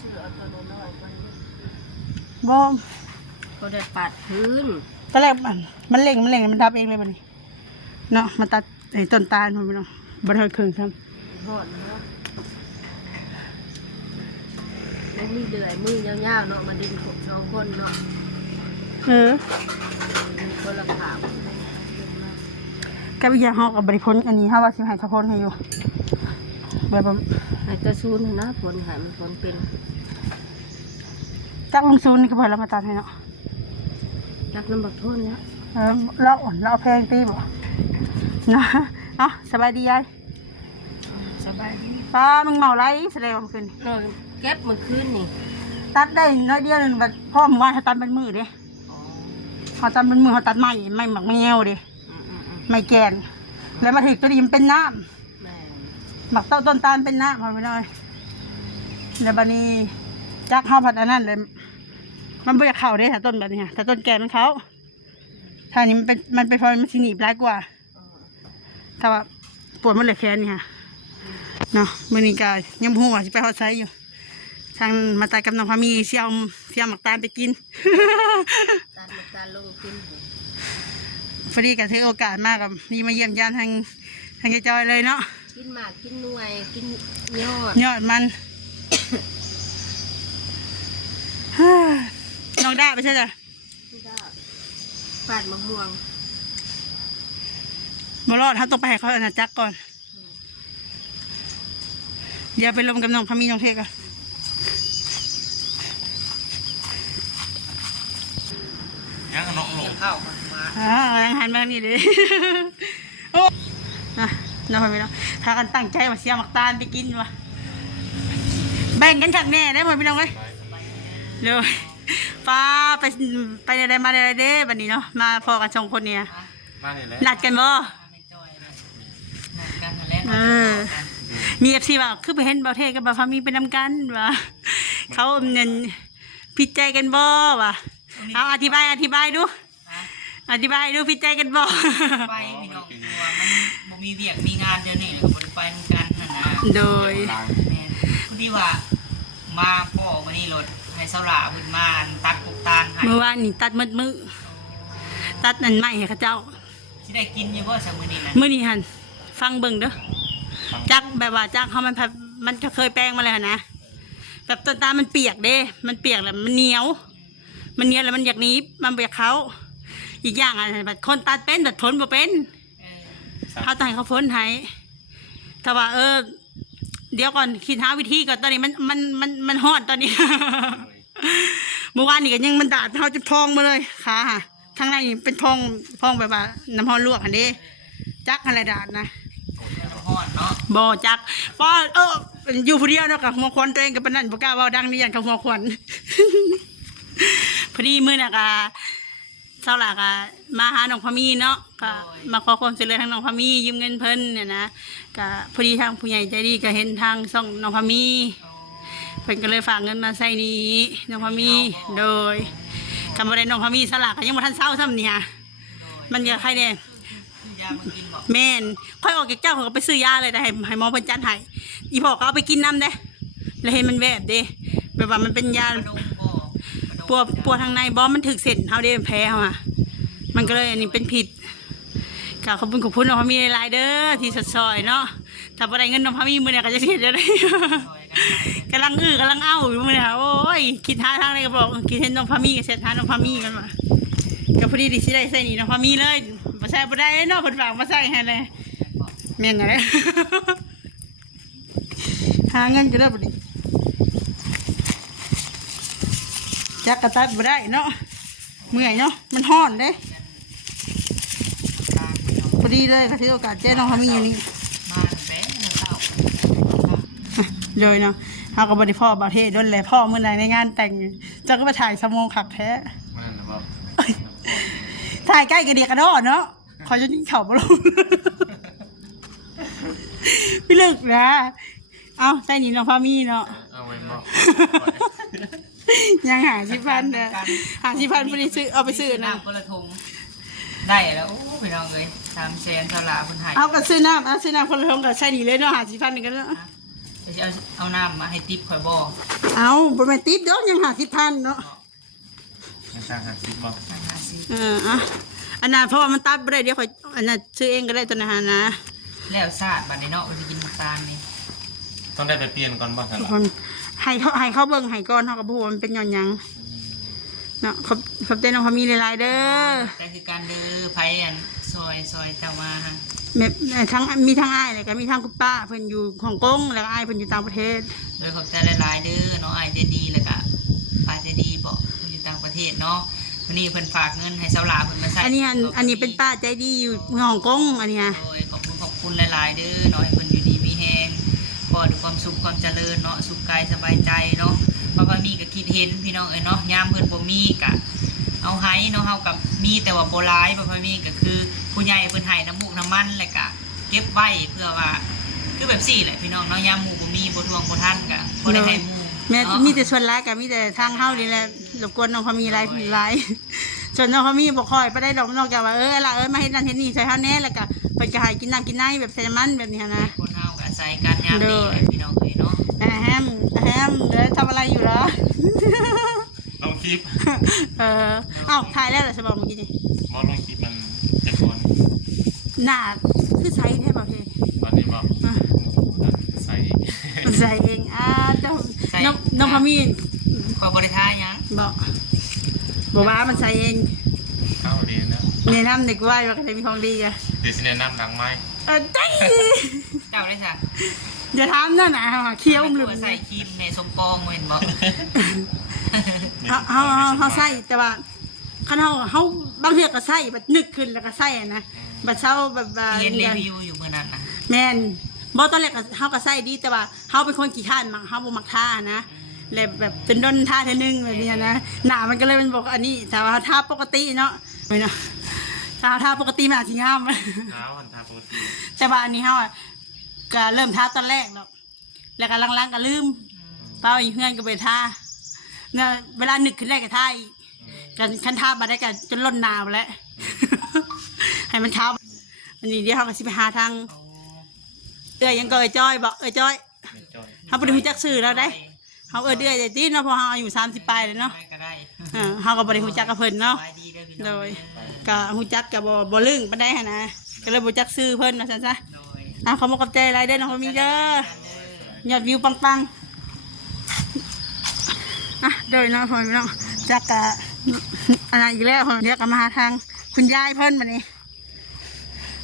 ชื่อเอาตัวน้อยคนนี้ บ่ ก็ได้ปัดพื้น ตอนแรกมันเล่งมันดับเองเลยบัดนี้เนาะมันตัดไอ้ต้นตาลมันเนาะบ่ได้เครื่องซ้ำ หอดเนาะแล้วมีเดือยมือยาวๆเนาะมันดินสองคนเนาะมีคนละขาว กับอีกอย่างเฮากับบริพ้นอันนี้เฮาว่าสิให้สะพนให้อยู่แบบว่า ไอ้ตะซูนนะฝนหายมันฝนเป็น จักลงซูนนี่ก็พอแล้วมาตัดให้เนาะ รักน้ำบักโทนแล้ว เราอ่อนเราเอาแพงตีบ่เนาะเนาะสบายดียาย สบายดี ป้ามึงเมาไรแสดงว่าคืน นอนเก็บมันคืนนี่ ตัดได้น้อยเดียวนึงบัดพ่อหมู่บ้านเขาตัดเป็นมือเด้เขาตัดเป็นมือเขาตัดไม้หมักแมวเด้ไม้แกนแล้วมาถึงตัวนี้มันเป็นน้ำ แม่ หมักต้นตาลเป็นน้ำเอาไปหน่อยแล้วบัดนี้จักข้าวผัดอันนั้นเลยมันไม่อยากเข่าเด้ถ้าต้นแบบนี้ถ้าต้นแกนมันเขาถ้านี้มันเป็นพอมันสิหนีบร้ายกว่าถ้าว่าปวดมันเหลือแค่นี้ค่ะเนาะมือนี้กายยังหัวจะไปฮอดไซอยู่ทางมาตายกับน้องพามีเสี่ยวหมักตาลไปกิน ตาลงกิน พอดีกับถือโอกาสมากกับนี่มาเยี่ยมญาติทางยายจอยเลยเนาะ กินหมากกินหน่วยกินยอด มัน น้องด้าไปใช่ไหม ปาดมะม่วง มารอดเขาต้องไปให้เขาอาณาจักรก่อน เดี๋ยวไปลงกับน้องพามีน้องเทกอะ ยังน้องลง เข้ามา ยังหันมานี่เลย โอ้นะน้องพามีน้องพากันตั้งใจว่าเสียหมักตาลไปกินวะแบ่งกันขักแน่ได้หมดพี่น้องไหมเลยป้าไปได้มาได้เด้บัดนี้เนาะมาพอกันสองคนเนี่ย มาเนี่ยแหละ นัดกันบ่มีเอฟซีว่าคือไปเห็นเบาเทศกับเบาพามีไปนำกันว่าเขาเงินผิดใจกันบ่ว่ะเอาอธิบายดูอธิบายดูผิดใจกันบ่ ไปพี่น้องว่ามันมีเวียกมีงานเดี๋ยวนี้ก็บ่ได้ไปเหมือนกันนะ โดย แม่พอดีว่ามาพ่อวันนี้รถให้เสาหลาเพิ่นมาตัดกุกตาลให้ เมื่อวานนี่ตัดมือตัดนั่นใหม่ให้เขาเจ้า สิได้กินอยู่บ่ซะมื้อนี้นะ มื้อนี้หันฟังเบิ่งเด้อจักแบบว่าจักเขามันจะเคยแปลงมาเลยนะแบบต้นตาลมันเปียกเด้มันเปียกแล้วมันเหนียวแล้วมันอยากหนีมันอยากเขาอีกอย่างอ่ะแบบคนตัดเป็นแต่ทนบ่เป็นเขาต้องให้เขาพ้นให้แต่ว่าเดี๋ยวก่อนคิดหาวิธีก่อนตอนนี้มันฮอดตอนนี้ เมื่อวานนี่ก็ยังมันดาดเขาจะพองมาเลยค่ะข้างในนี่เป็นพองแบบว่าน้ำร้อนลวกอันนี้จักอะไรดาดนะ ฮอดเนาะ บ่จักป้ออยู่ผู้เดียวเนาะกับหัวควันตัวเองกับปนั่นบ่กล้าเว้าดังนี่ยันกับหัวควัน พอดีมื้อน่ะก็เช้าหลักมาหาน้องพามีเนาะก็มาขอความช่วยเหลือทางน้องพามียืมเงินเพิ่นเนี่ยนะก็พอดีทางผู้ใหญ่ใจดีก็เห็นทางช่องน้องพามีเพิ่นก็เลยฝากเงินมาใส่นี้น้องพามีโดยคำว่าได้น้องพามีสลากก็ยังบ่ทันเช้าซ้ำนี่ฮะมันก็ใครแน่ ยามากินบ่ แม่นค่อยออกจากเจ้าเขาก็ไปซื้อยาเลยแต่ให้หมอเพิ่นจัดให้อีพ่อก็เอาไปกินน้ำเด้แล้วเห็นมันแวบเด้แบบว่ามันเป็นยา กระดูกบ่ ปวดทางในบ่มันถึกเส้นเฮาเด้แพ้เฮาอ่ะมันก็เลยอันนี้เป็นผิดก็ขอบคุณน้องพามีหลายๆเด้อที่สดซอยเนาะถ้าบ่ได้เงินน้องพามีมื้อนี้ก็จะเสียจะได้ กำลังเอาอยู่มื้อนี้ค่ะโอ้ยคิดหาทางไหนก็บอกคิดเห็นน้องพามีก็เสร็จหาน้องพามีกันว่าก็พอดีสิได้ใส่นี่น้องพามีเลยบ่ใส่บ่ได้เนาะเพิ่นฝากมาใส่ให้เลยแม่นไง หาเงินจะได้บ่ดิจักกระตัดบ่ได้เนาะเมื่อยเนาะมันฮ้อนเด้พอดีเลยค่ะที่โอกาสเจ๊น้องพามีอยู่นี่ มาแป๊ะแล้วเข้า เลยเนาะเขาก็บริพ่อบาเทศด้วยแหละพ่อเมื่อไหร่ในงานแต่งเจ้าก็ไปถ่ายสมองขักแท้ มาแล้วบ่ ถ่ายใกล้กระเดียกกระโดดเนาะขอจะยิ่งเข่าบ่ลง พี่ลึกนะเอาใส่หนีน้องพามีเนาะ เอาไว้บ่ ยังหา10,000เนี่ยหา10,000พอดีซื้อเอาไปซื้อนะ น้ำคนละถุงได้แล้วโอ้พี่น้องเอ้ย300,000เสาหลาเพิ่นให้ เอาก็ซื้อน้ำคนละทงกับใส่หนีเลยเนาะหา10,000นี่กันเนาะ เดี๋ยวจะเอาน้ำมาให้ติ๊บข่อยบอก เอาบ่แม่นติดเด้อยัง50,000เนาะ ไม่สร้างหาซิปบอก อ่ะอันนั้นเพราะว่ามันตัดบ่ได้เดี๋ยวข่อยอันนั้นซื้อเองก็ได้ตัวนะฮะนะ แล้วซาดบัดนี้เนาะมันจะกินน้ำตาลนี่ ต้องได้ไปเปลี่ยนก่อนบ้างครับ ทุกคนให้เขาเบิ่งให้ก่อนเฮาก็บ่ฮู้ว่ามันเป็นหย่อนหยังเนาะขอบใจน้องเขามีหลายๆเด้อ แต่คือการเด้อไผอันซอยเจ้ามาฮะ แม่ทั้งมีทั้งอ้ายแล้วก็มีทั้งคุณป้าเพิ่นอยู่ฮ่องกงแล้วก็อ้ายเพิ่นอยู่ต่างประเทศ โดยขอบใจหลายๆเด้อเนาะไอเจดีแล้วก็ป้าเจดีบอกอยู่ต่างประเทศเนาะวันนี้เพิ่นฝากเงินให้สาวหลาเพิ่นมาใส่ อันนี้เป็นป้าใจดีอยู่ฮ่องกงอันนี้ฮะ โดยขอบคุณหลายๆเด้อเนาะให้เพิ่นอยู่ดีมีแฮงพอด้วยความสุขความเจริญเนาะสุขกายสบายใจเนาะเพราะว่ามีก็คิดเห็นพี่น้องเอ้ยเนาะยามเพิ่นบ่มีก็เอาให้เนาะเฮากับมีแต่ว่าบ่หลายบ่ค่อยมีก็คือผู้ใหญ่เพิ่นให้น้ำมูกน้ำมันแล้วก็เก็บไว้เพื่อว่าคือแบบสี่แหละพี่น้องเนาะยามหมู่บ่มีบ่ทวงบ่ทันก็บ่ได้ให้หมู่ แม่มีแต่ส่วนร้ายกับมีแต่ทางเฮานี่แหละรบกวนน้องเขามีหลาย ส่วนน้องเขามีบ่ค่อยไปได้ดอกนอกจากว่าล่ะมาเฮ็ดนั่นเฮ็ดนี่ใส่เฮาแน่แล้วก็เพิ่นก็ให้กินน้ำกินในแบบใส่น้ำมันแบบนี้นะ คนเฮาก็อาศัยการยามดีแหละพี่น้องเอ้ยเนาะ แฮมเดี๋ยวทำอะไรอยู่เหรอ ลงคลิป เอ้าถ่ายแล้วเหรอใช่บอกเมื่อกี้นี่ บอลลงคลิปมันจะก่อน หน้าคือไซส์แท้ป่ะพี่ วันนี้บอกใส่ มันใส่เองน้องพามี ขอบริทายัง บอกว่ามันใส่เอง เข้าเรียนนะ เนี่ยน้ำเด็กว่าว่าก็ได้มีของดีอะ เดี๋ยวสิแนะนำดังไหม ได้ เจ้าได้จ้ะ อย่าถามนั่นนะเคี้ยวลืม ใส่ครีมในสมปองเห็นบอก เขาใส่แต่ว่าคันเขาบางเทื่อก็ใส่แบบนึกขึ้นแล้วก็ใส่นะบัดเช้าแบบ เห็นรีวิวอยู่เมื่อนั้นนะ แม่นบ่ตอนแรกเขาก็ใส่ดีแต่ว่าเขาเป็นคนขี้ข้านมักเขาบ่มักท่านะเลยแบบเป็นด้นท่าเท่านึงแบบนี้นะหน้ามันก็เลยเป็นบอกอันนี้แต่ว่าท่าปกติเนาะไม่เนาะท่าปกติมันอาจจะงาม เท้าวันทาปกติ แต่ว่าอันนี้เขาก็เริ่มท่าตอนแรกเนาะแล้วก็ลังๆก็ลืมเป้าอีกเพื่อนก็ไปท่าเนี่ยเวลานึกขึ้นแรกก็ท่าอีกกันคันท่ามาได้กันจนล้นหนาวแล้ว ให้มันเช้าอันนี้เดี๋ยวเขาก็สิไปหาทางยังก็จ้อยบอกจ้อย ไม่จอย เขาไปดูจักสื่อแล้วได้เขาเดือยแต่ตีเนาะพอเขาอายุ30ปลายเลยเนาะ ก็ได้ เขาก็บริหูจักกับเพิ่นเนาะ สบายดีเด้อพี่ โด น้อง ยก็หูจักกับบ่ลึงปานใดหั่นนะก็เลยบ่จักซื้อเพิ่นว่าซั่นซะ โดย ขอมาขอบใจหลายเด้อน้องเขามีเด้อยอดวิวปังๆโดยเนาะพ่อพี่น้องจักกะอะไรอีกแล้วเดี๋ยวก็มาหาทางคุณยายเพิ่นบัดนี้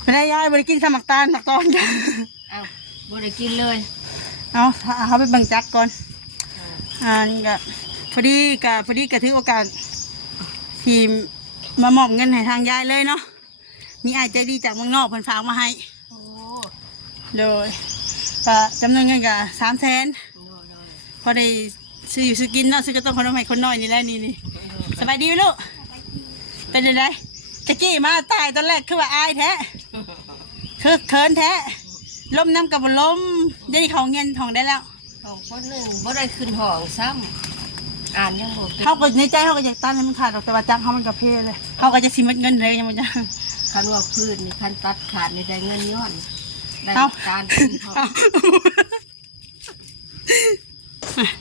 ไม่ได้ยายบ่ได้กินสมักตาลสักตอนจ้ะ เอาบ่ได้กินเลย เขาไปเบิ่งจักก่อนนี่ก็พอดีก็ถือโอกาสที่มามอบเงินให้ทางยายเลยเนาะมีอ้ายใจดีจากเมืองนอกเพิ่นฝากมาให้ โอ้ โดยก็จำนวนเงินก็300,000 โดย พอได้ซื้ออยู่ซื้อกินเนาะซื้อกระต้มขนมให้คนน้อยนี่แหละนี่สบายดีไหมลูกเป็นยังไงตะกี้มาตายตอนแรกคือว่าอายแท้คือเขินแท้ล้มน้ำกับบนล้มได้เขาเงินทองได้แล้ว ของคนหนึ่งบ่ได้ขึ้นห้องซ้ำอ่านยังบ่เป็น เขาก็ในใจเขาก็อยากตันให้มันขาดแต่ว่าจังเขามันกระเพเลยเขาก็จะสิมดเงินเลยยังมันจะ คันว่าพื้นนี่คันตัดขาดนี่ได้เงินย้อนได้ เอา การขึ้นห้อง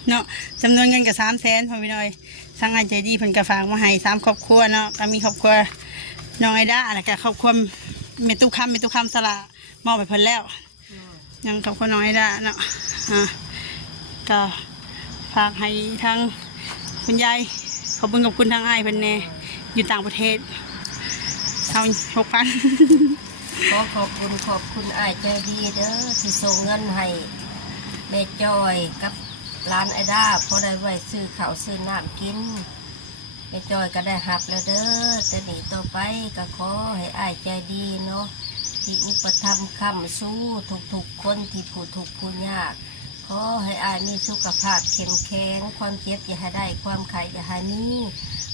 เนาะจำนวนเงินกับ300,000พอพี่น้อยทางงานใจดีเพิ่นกระฝากมาให้3ครอบครัวเนาะก็มีครอบครัวน้องไอด้านะก็ครอบครัวเมตุคำสละมอบไปเพิ่นแล้วยังครอบครัวน้องไอด้าเนาะก็ฝากให้ทางคุณยายขอบคุณทางอ้ายเพิ่นแน่อยู่ต่างประเทศเอา6,000 ขอบคุณอ้ายใจดีเด้อที่ส่งเงินให้แม่จอยกับร้านไอด้าพอได้ไว้ซื้อข้าวซื้อน้ำกินแม่จอยก็ได้หับแล้วเด้อแต่นี่ต่อไปก็ขอให้อ้ายใจดีเนาะที่อุปถัมภ์ค้ำสู้ทุกคนที่ผู้ทุกข์ผู้ยากขอให้อ้ายมีสุขภาพเข้มแข็งความเจ็บอย่าให้ได้ความไข้อย่าให้มี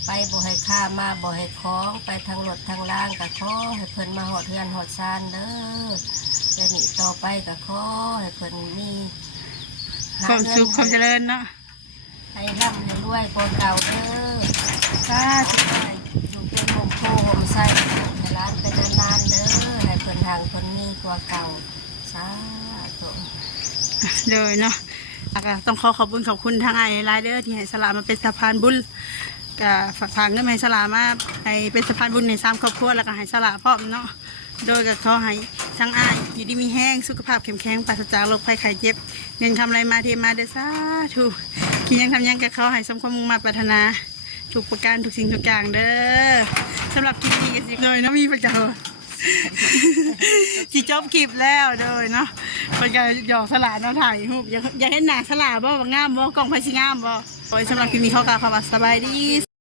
ไปบ่ให้ข้ามาบ่ให้คล้องไปทางรถทางล่างก็ขอให้เพิ่นมาหอดเฮือนหอดซานเด้อแต่นี่ต่อไปก็ขอให้เพิ่นมี ความสุขความเจริญเนาะ ให้ร่ำให้รวยคนเก่าเด้อ สาธุ อยู่เป็นหมโพหมไส้ให้ร้านเป็นนานๆเด้อให้เพิ่นทางคนมีกว่าเก่าสาธุ เลยเนาะต้องขอบคุณทางไอ้ไลเดอร์ที่ให้สลามาเป็นสะพานบุญก็ฝากทางเงินให้สลามาให้เป็นสะพานบุญใน3ครอบครัวแล้วก็ให้สลาพร้อมเนาะโดยก็ขอให้ทั้งอ้ายอยู่ดีมีแห้งสุขภาพเข้มแข็งปราศจากโรคภัยไข้เจ็บเงินคำไรมาเทมาเด้อสาธุคิดยังทำยังก็ขอให้สมความมุ่งมั่นปรารถนาทุกประการทุกสิ่งทุกอย่างเด้อสำหรับคลิปนี้ก็สิเลยเนาะมีประจักษ์จีจบคลิปแล้วโดยเนาะเป็นการหยอกสลาเนาะถ่ายรูปอยากเห็นหน้าสลาบ่งามบ่กล่องไฟสิงามบ่โดยสำหรับคลิปนี้เขากล่าวคำว่าสบายดี